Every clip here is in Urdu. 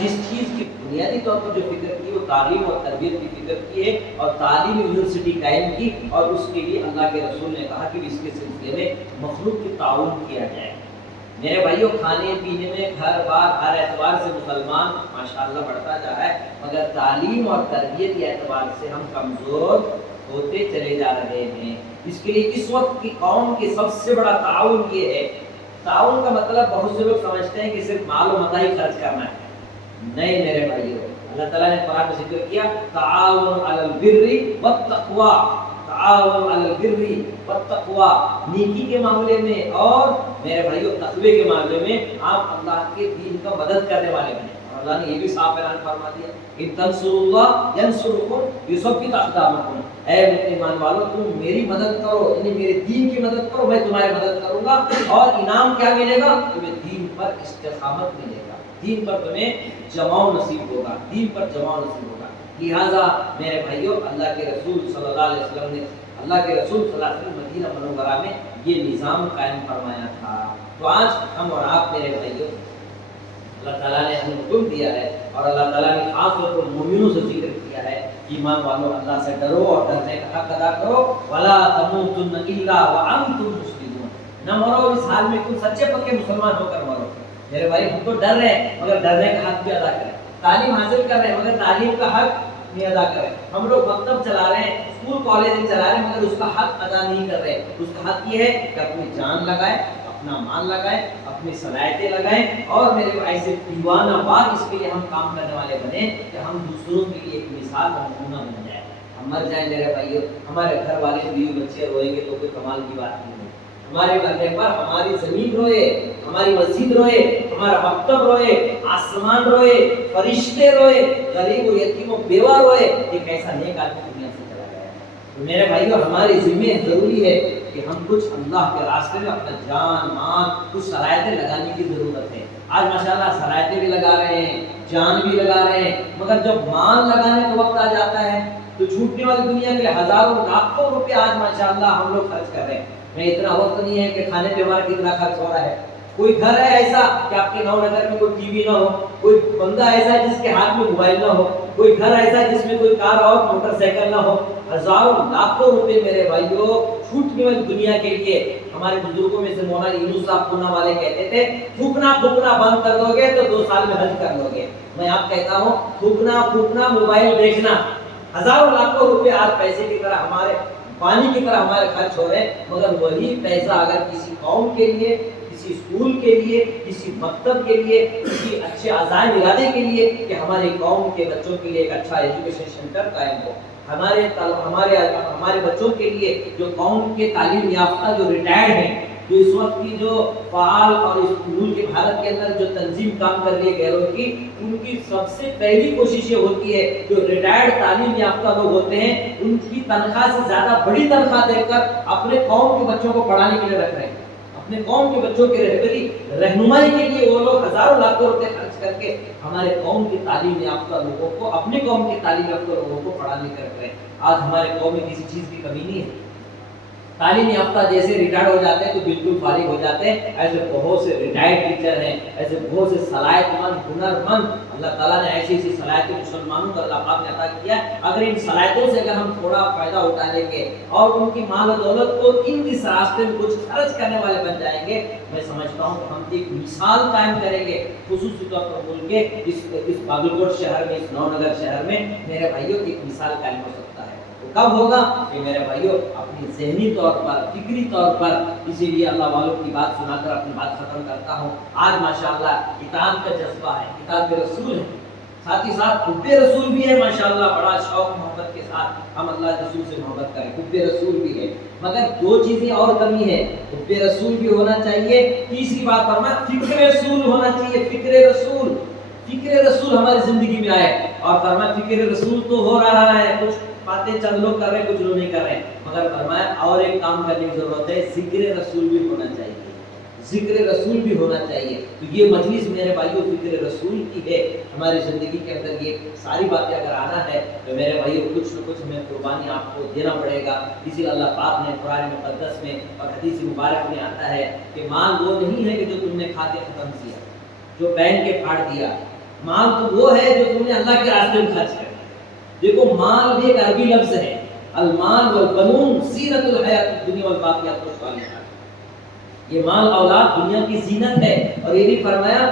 جس چیز کی بنیادی طور پر جو فکر کی وہ تعلیم اور تربیت کی فکر کی ہے، اور تعلیمی یونیورسٹی قائم کی، اور اس کے لیے اللہ کے رسول نے کہا کہ اس کے سلسلے میں مخلوق کی تعاون کیا جائے۔ میرے بھائیوں، کھانے پینے میں گھر بار ہر اعتبار سے مسلمان ماشاءاللہ بڑھتا جا رہا ہے، مگر تعلیم اور تربیت کے اعتبار سے ہم کمزور ہوتے چلے جا رہے ہیں۔ اس کے لیے اس وقت کی قوم کی سب سے بڑا تعاون یہ ہے۔ تعاون کا مطلب بہت سے لوگ سمجھتے ہیں کہ صرف مال و متاع ہی خرچ کرنا ہے۔ نہیں میرے بھائیوں، اللہ تعالیٰ نے قرآن میں ذکر کیا تعاون علی البر والتقوی، تعاون علی البر والتقوی، نیکی کے معاملے میں اور میرے بھائیوں تقوی کے معاملے میں آپ اللہ کے دین کا مدد کرنے والے بنیں۔ اللہ نے یہ بھی صاف اعلان فرما دیا ان تنصروا اللہ ینصرکم یثبت اقدامکم، اے ایمان والو تم میری مدد کرو، یعنی میرے دین کی مدد کرو، میں تمہاری مدد کروں گا، اور انعام کیا ملے گا؟ تمہیں دین پر استقامت ملے گا، دین پر تمہیں جماؤ نصیب ہوگا، دین پر جماؤ نصیب ہوگا۔ لہٰذا میرے بھائیوں، اللہ کے رسول صلی اللہ علیہ وسلم نے مدینہ منورہ میں یہ نظام قائم فرمایا تھا۔ تو آج ہم اور آپ میرے بھائیوں، اللہ تعالیٰ نے ہمیں حکم دیا ہے، اور اللہ تعالیٰ نے خاص طور پر مومنوں سے ذکر کیا ہے، ایمان والو اللہ سے ڈرو اور ڈرنے کا حق ادا کرو، وَلَا تَمُوتُنَّ إِلَّا وَأَنْتُمْ مُسْلِمُونَ، نہ مرو اس حال میں تم سچے پکے مسلمان ہو کر مرو۔ میرے بھائی، ہم تو ڈر رہے ہیں مگر ڈرنے کا حق بھی ادا کریں، تعلیم حاصل کر رہے ہیں مگر تعلیم کا حق نہیں ادا کریں، ہم لوگ مکتب چلا رہے ہیں، اسکول کالج چلا رہے ہیں مگر اس کا حق ادا نہیں کر رہے۔ اس کا حق یہ ہے کہ اپنی جان لگائیں، اپنا مال لگائیں، اپنی صلاحیتیں لگائیں، اور میرے کو ایسے دیوانہ وار اس کے لیے ہم کام کرنے والے بنیں کہ ہم دوسروں کے لیے ایک مثال اور نمونہ بن جائیں۔ ہم مر جائیں میرے بھائیوں، ہمارے گھر والے بیوی بچے روئیں گے تو کوئی کمال کی بات نہیں ہے۔ ہمارے مرنے پر ہماری زمین روئے، ہماری مسجد روئے، ہمارا مکتب روئے، آسمان روئے، فرشتے روئے، غریب و یتیم و بیوہ روئے، ایک ایسا نیک آدمی دنیا سے چلا گیا ہے۔ تو میرے بھائیوں، ہمارے ذمہ ضروری ہے کہ ہم کچھ اللہ کے راستے میں اپنا جان مال کچھ صلاحیتیں لگانے کی ضرورت ہے۔ آج ماشاءاللہ صلاحیتیں بھی لگا رہے ہیں، جان بھی لگا رہے ہیں، مگر جب مال لگانے کا وقت آ جاتا ہے تو چھوٹنے والی دنیا کے لیے ہزاروں لاکھوں روپے آج ماشاءاللہ ہم لوگ خرچ کر رہے ہیں۔ میں اتنا وقت نہیں ہے کہ کھانے پہ ہمارا کتنا خرچ ہو رہا ہے۔ کوئی گھر ہے ایسا کہ آپ کے نو نگر میں کوئی ٹی وی نہ ہو، کوئی بندہ ایسا ہے جس کے ہاتھ میں موبائل نہ ہو، کوئی گھر ایسا ہے جس میں کوئی کار اور موٹر سائیکل نہ ہو۔ ہزاروں لاکھوں روپے میرے بھائیوں چھوٹنے والی دنیا کے لیے، ہمارے بزرگوں میں سے مولانا یونس صاحب پونا والے کہتے تھے پھونکنا بند کر دو گے تو 2 سال میں حج کر لو گے۔ میں آپ کہتا ہوں پھونکنا موبائل دیکھنا، ہزاروں لاکھوں روپے آج پیسے کی طرح ہمارے پانی کی طرح ہمارے خرچ ہو رہے ہیں، مگر وہی پیسہ اگر کسی قوم کے لیے، کسی اسکول کے لیے، کسی مکتب کے لیے، کسی اچھے عزائم ارادے کے لیے کہ ہماری قوم کے بچوں کے لیے ایک اچھا ایجوکیشن سینٹر قائم ہو، ہمارے بچوں کے لیے جو قوم کے تعلیم یافتہ جو ریٹائرڈ ہیں، جو اس وقت کی جو فعال اور اس ملک کے بھارت کے اندر جو تنظیم کام کر رہی ہے غیروں کی، ان کی سب سے پہلی کوشش یہ ہوتی ہے جو ریٹائرڈ تعلیم یافتہ لوگ ہوتے ہیں ان کی تنخواہ سے زیادہ بڑی تنخواہ دے کر اپنے قوم کے بچوں کو پڑھانے کے لیے رکھ رہے ہیں، اپنے قوم کے بچوں کی رہنمائی کے لیے وہ لوگ ہزاروں لاکھوں روپے خرچ کر کے ہمارے قوم کی تعلیم یافتہ لوگوں کو، اپنے قوم کی تعلیم یافتہ لوگوں کو پڑھانے کے رکھ رہے ہیں۔ آج ہمارے قوم میں کسی چیز کی کمی نہیں ہے، تعلیم یافتہ جیسے ریٹائر ہو جاتے ہیں تو بالکل فارغ ہو جاتے ہیں، ایسے بہت سے ریٹائرڈ ٹیچر ہیں، ایسے بہت سے صلاحیت مند ہنر مند اللہ تعالیٰ نے ایسی صلاحیتیں مسلمانوں کو اللہ پاک نے عطا کیا ہے۔ اگر ان صلاحیتوں سے اگر ہم تھوڑا فائدہ اٹھا لیں گے اور ان کی مال و دولت کو ان اس راستے میں کچھ خرچ کرنے والے بن جائیں گے، میں سمجھتا ہوں کہ ہم ایک مثال قائم کریں گے، خصوصی طور پر ملک کے اس باگلکوٹ شہر میں، اس نو نگر شہر میں میرے بھائیوں ایک مثال قائم ہو سکتا ہے۔ کب ہوگا کہ میرے بھائیوں اپنی ذہنی طور پر، فکری طور پر، اسی لیے اللہ والوں کی بات سنا کر اپنی بات ختم کرتا ہوں۔ آج ماشاءاللہ اطاعت کا جذبہ ہے، اطاعت رسول ہے، ساتھ ہی ساتھ حب رسول بھی ہے، ماشاءاللہ بڑا شوق محبت کے ساتھ ہم اللہ رسول سے محبت کریں، حب رسول بھی ہے، مگر 2 چیزیں اور کمی ہے، حب رسول بھی ہونا چاہیے، تیسری بات فرمایا فکر رسول ہونا چاہیے، فکر رسول ہماری زندگی میں آئے، اور فرمایا فکر رسول تو ہو رہا ہے، کچھ باتیں چند لوگ کر رہے ہیں، کچھ لوگ نہیں کر رہے ہیں، مگر فرمایا اور ایک کام کرنے کی ضرورت ہے، ذکر رسول بھی ہونا چاہیے، ذکر رسول بھی ہونا چاہیے۔ تو یہ مجلس میرے بھائیوں فکر رسول کی ہے، ہماری زندگی کے اندر یہ ساری باتیں اگر آنا ہے تو میرے بھائیوں کچھ نہ کچھ ہمیں قربانی آپ کو دینا پڑے گا۔ اسی لیے اللہ پاک نے قرآن مقدس میں اور حدیث مبارک میں آتا ہے کہ مال وہ نہیں ہے کہ جو تم نے کھا کے ختم کیا، جو پہن کے پھاڑ دیا، مال تو وہ ہے جو تم نے اللہ کے راستے میں خرچ کرنا ہے۔ دیکھو مال بھی ایک عربی لفظ ہے، المال والبنون زینت الحیات الدنیا والباقیات الصالحات، یہ مال اولاد دنیا کی زینت ہے۔ اور یہ بھی فرمایا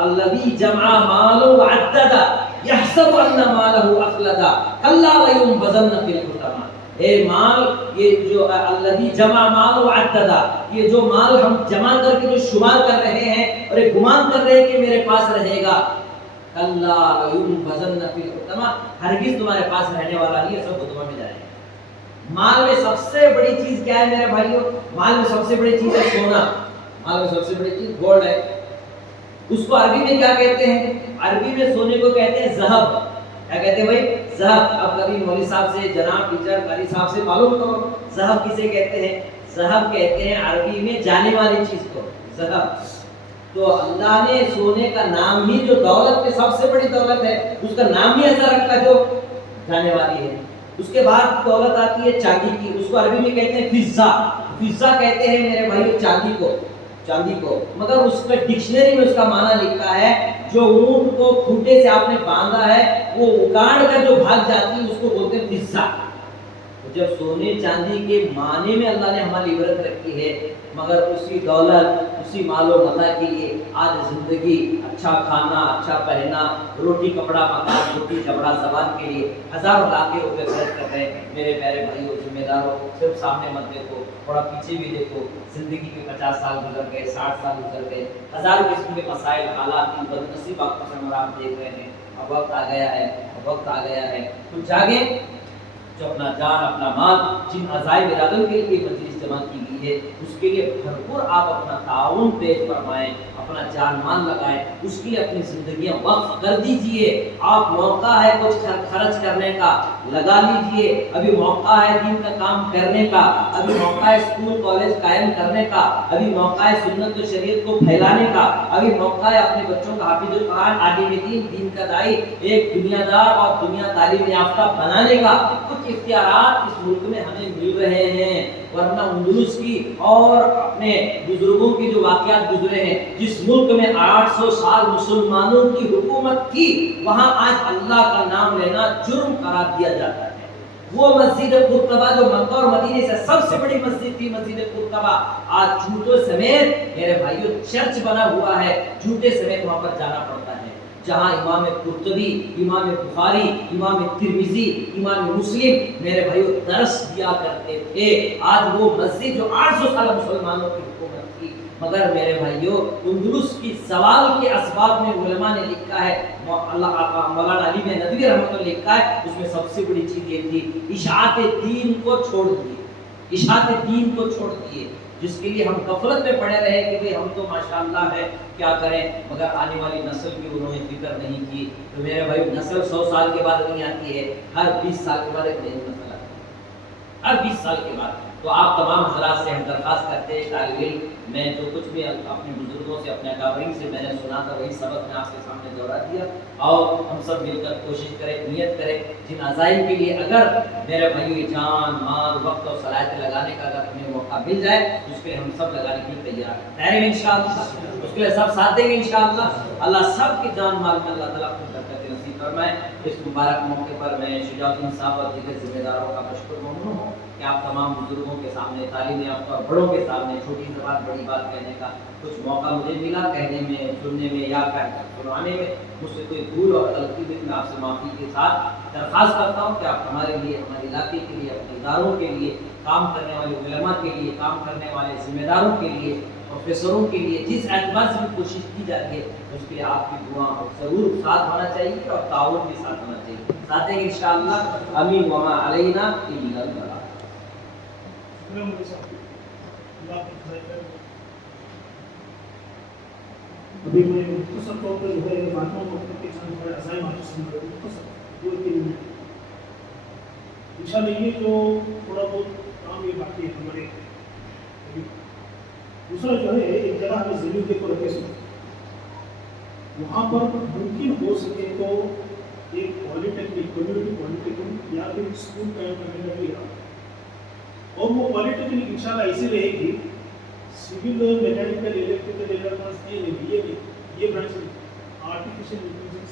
الذی جمع مال وعددا یحسب ان مالہ اخلدا کلا لینبذن فی الحطمہ، اے مال یہ جو الذی جمع مال وعددا، یہ جو مال ہم جمع کر کے جو شمار کر رہے ہیں اور ایک گمان کر رہے ہیں کہ میرے پاس رہے گا، کلا لینبذن فی الحطمہ، ہرگز تمہارے پاس رہنے والا نہیں ہے، سب حطمہ میں جائے گا۔ مال میں سب سے بڑی چیز کیا ہے میرے بھائیوں؟ مال میں سب سے بڑی چیز ہے سونا، مال میں سب سے بڑی چیز گولڈ ہے۔ اس کو عربی میں کیا کہتے ہیں؟ عربی میں سونے کو کہتے ہیں ذہب۔ کیا کہتے ہیں بھائی؟ ذہب۔ اب کبھی مولوی صاحب سے، جناب ٹیچر قاری صاحب سے معلوم کرو ذہب کسے کہتے ہیں؟ ذہب کہتے ہیں عربی میں جانے والی چیز کو ذہب۔ تو اللہ نے سونے کا نام ہی جو دولت میں سب سے بڑی دولت ہے، اس کا نام ہی ایسا رکھا جو جانے والی ہے۔ اس کے بعد دولت آتی ہے چاندی کی، اس کو عربی میں کہتے ہیں فضہ۔ فضہ کہتے ہیں میرے بھائی چاندی کو، چاندی کو، مگر اس کا ڈکشنری میں اس کا معنی لکھا ہے جو اونٹ کو کھوٹے سے آپ نے باندھا ہے وہ اکاڑ کر جو بھاگ جاتی ہے اس کو بولتے ہیں فضہ۔ جب سونے چاندی کے معنی میں اللہ نے ہماری عبرت رکھی ہے، مگر اسی دولت، اسی مال و متاع کے لیے آج زندگی، اچھا کھانا، اچھا پہننا، روٹی کپڑا مکان، روٹی کپڑا زبان کے لیے ہزاروں لاکھ روپے خرچ کر رہے ہیں۔ میرے پیارے بھائیوں، ذمہ داروں، صرف سامنے مت دیکھو، تھوڑا پیچھے بھی دیکھو۔ زندگی کے 50 سال گزر گئے، 60 سال گزر گئے، ہزاروں قسم کے مسائل، حالات کی بدنصیب آپ کے سامنے آپ دیکھ رہے ہیں۔ اب وقت آ گیا ہے، وقت آ گیا ہے، تو جاگیں، جو اپنا جان، اپنا مال، جن عزائم ارادوں کے لیے مجلس جمع کی گئی ہے، اس کے لیے بھرپور آپ اپنا تعاون پیش فرمائیں، اپنا جان مال لگائیں، اس کی اپنی زندگیاں وقف کر دیجئے۔ آپ موقع ہے کچھ خرچ کرنے کا، لگا لیجئے، ابھی موقع ہے دین کا کام کرنے کا، ابھی موقع ہے اسکول کالج قائم کرنے کا، ابھی موقع ہے سنت و شریعت کو پھیلانے کا، ابھی موقع ہے اپنے بچوں کا حافظ القرآن، عالم دین کا داعی، ایک دنیا دار اور دنیا تعلیم یافتہ بنانے کا۔ کچھ اختیارات اس ملک میں ہمیں مل رہے ہیں، ورنہ اندلس کی اور اپنے بزرگوں کی جو واقعات گزرے ہیں، جس ملک میں 800 سال مسلمانوں کی حکومت تھی، وہاں آج اللہ کا نام لینا جرم قرار دیا جاتا ہے۔ وہ مسجد قرطبہ جو مکہ اور مدینے سے سب سے بڑی مسجد تھی، مسجد قرطبہ، آج جوتوں سمیت میرے بھائیوں چرچ بنا ہوا ہے، جوتے سمیت وہاں پر جانا پڑتا ہے۔ جہاں امام قرطبی، امام بخاری، امام ترمذی، امام مسلم میرے بھائیوں درس دیا کرتے تھے، آج وہ مسجد جو 800 سال مسلمانوں کی حکومت تھی، مگر میرے بھائیوں اندلس کی زوال کے اسباب میں علماء نے لکھا ہے، مولانا علی بن ندوی رحمۃ اللہ نے لکھا ہے، اس میں سب سے بڑی چیز یہ تھی اشاعت دین کو چھوڑ دیے، اشاعت دین کو چھوڑ دیے، جس کے لیے ہم غفلت میں پڑے رہے کہ بھئی ہم تو ماشاءاللہ ہے کیا کریں، مگر آنے والی نسل کی انہوں نے فکر نہیں کی۔ تو میرے بھائی نسل 100 سال کے بعد نہیں آتی ہے، ہر 20 سال کے بعد ایک نئی نسل آتی ہے، ہر 20 سال کے بعد۔ تو آپ تمام حضرات سے ہم درخواست کرتے ہیں، طالب علم، میں جو کچھ بھی اپنے بزرگوں سے، اپنے اکابرین سے میں نے سنا تھا، وہی سبق میں آپ کے سامنے دہرا دیا، اور ہم سب مل کر کوشش کریں، نیت کریں، جن عزائم کے لیے اگر میرے بھائیو جان، مال، وقت اور صلاحیت لگانے کا اگر ہمیں موقع مل جائے، اس کے لیے ہم سب لگانے کے لیے تیار ہیں، تیار ہیں انشاءاللہ، اس کے لیے سب ساتھ دیں گے انشاءاللہ۔ اللہ سب کی جان مال میں اللہ تعالیٰ اپنی برکت نصیب فرمائے۔ اس مبارک موقع پر میں شجاعت الدین صاحب اور دیگر ذمہ داروں کا مشکور ممنون ہوں کہ آپ تمام بزرگوں کے سامنے، تعلیم یافتہ اور بڑوں کے سامنے چھوٹی زبان بڑی بات کہنے کا کچھ موقع مجھے ملا، کہنے میں، سننے میں یا سنانے میں مجھ سے کوئی بھول اور غلطی ہوئی، میں آپ سے معافی کے ساتھ درخواست کرتا ہوں کہ آپ ہمارے لیے، ہمارے علاقے کے لیے، اپنے اداروں کے لیے، کام کرنے والے علماء کے لیے، کام کرنے والے ذمہ داروں کے لیے، پروفیسروں کے لیے جس اعتبار سے بھی کوشش کی جاتی ہے، اس کے لیے آپ کی دعا ضرور ساتھ ہونا چاہیے اور تعاون بھی ساتھ ہونا چاہیے، ساتھ ہیں انشاءاللہ۔ امین وما علینا الا البلاغ۔ ابھی میں مختصر طور پر جو ہے باتوں کو کے ساتھ بڑے عزائم آپ سے سمجھ مختصر 2-3 منٹ انشاءاللہ۔ یہ جو تھوڑا بہت کام یہ باقی ہے ہمارے، دوسرا جو ہے ایک جگہ ہمیں زمین کے اوپر رکھے وہاں پر ممکن ہو سکے تو ایک پالیٹیکنک، کمیونٹی پالیٹیکنک یا پھر اسکول قائم کرنے کا بھی ارادہ، اور وہ پالیٹیکنک انشاءاللہ ایسی رہے گی سول میکینیکل الیکٹریکل الیکٹرانکس نہیں، یہ branch artificial intelligence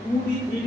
2D 3D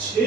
6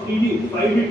3D 5D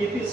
KPS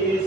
KS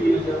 3000